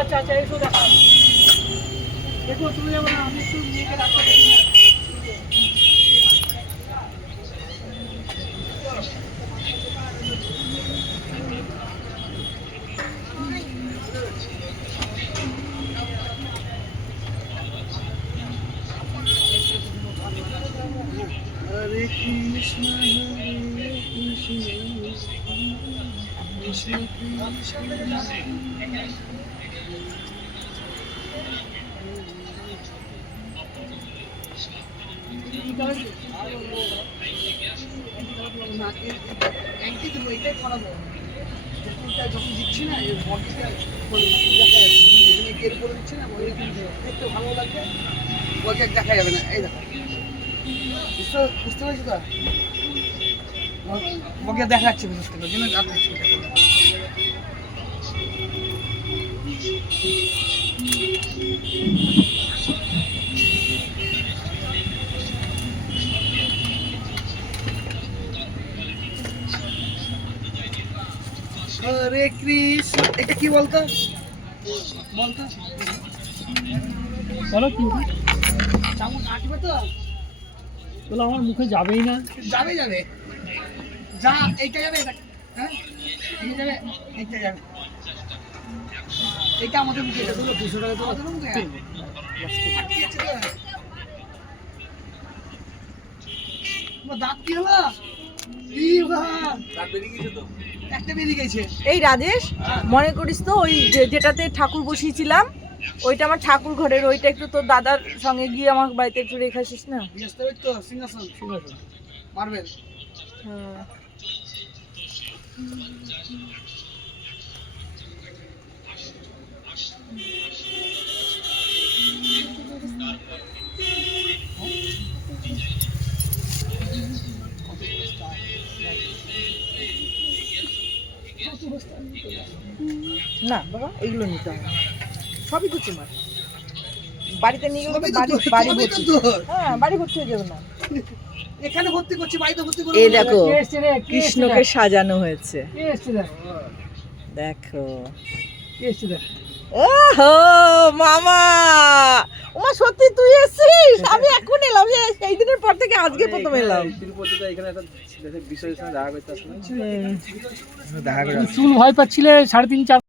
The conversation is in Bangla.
আচ্ছা আচ্ছা এসো দেখা দেখো চলে যাবো না আমি একটু মেয়েকে রাখতে পারি হরে কৃষ্ণ কৃষ্ণ যখন দিচ্ছি না এর বডিটা এর করে দিচ্ছি না দেখতে ভালো লাগবে ওকে দেখা যাবে না এই দেখা বুঝতে পারছি তো ওকে দেখাচ্ছি বুঝতে পারছি জন্য দেখাচ্ছি হরে কৃষ্ণ এটা কি বলতো বলতো বলো কি চামচ আটবে তো বলো আমার মুখে যাবেই না যাবে যাবে যা এইটা যাবে এটা হ্যাঁ এইটা যাবে এইটা যাবে এইটা আমাদের মুখে যাবে 200 টাকা তো আমাদের মুখে আটকে আছে তো দাঁত কি হলো দাঁত বেরিয়ে গেছে তো একটা বেরিয়ে গেছে এই রাজেশ মনে করিস তো ওই যেটাতে ঠাকুর বসিয়েছিলাম ওইটা আমার ঠাকুর ঘরের ওইটা একটু তোর দাদার সঙ্গে গিয়ে আমার বাড়িতে একটু রেখে আসিস না তো সিংহাসন মার্বেল হ্যাঁ না বাবা এগুলো নিতে হবে সবই তো তোমার বাড়িতে নিয়ে গেলে বাড়ি ভর্তি হ্যাঁ বাড়ি ভর্তি হয়ে যাবে না এখানে ভর্তি করছি বাড়িতে ভর্তি করব এই দেখো কৃষ্ণকে সাজানো হয়েছে দেখো ওহো মামা ওমা সত্যি তুই এসেছিস আমি এখন এলাম সেই দিনের পর থেকে আজকে প্রথম এলাম তিরুপতিতে এখানে একটা বিষয়ের সঙ্গে দেখা করতে আসলে চুল ভয় পাচ্ছিলে 3.5-4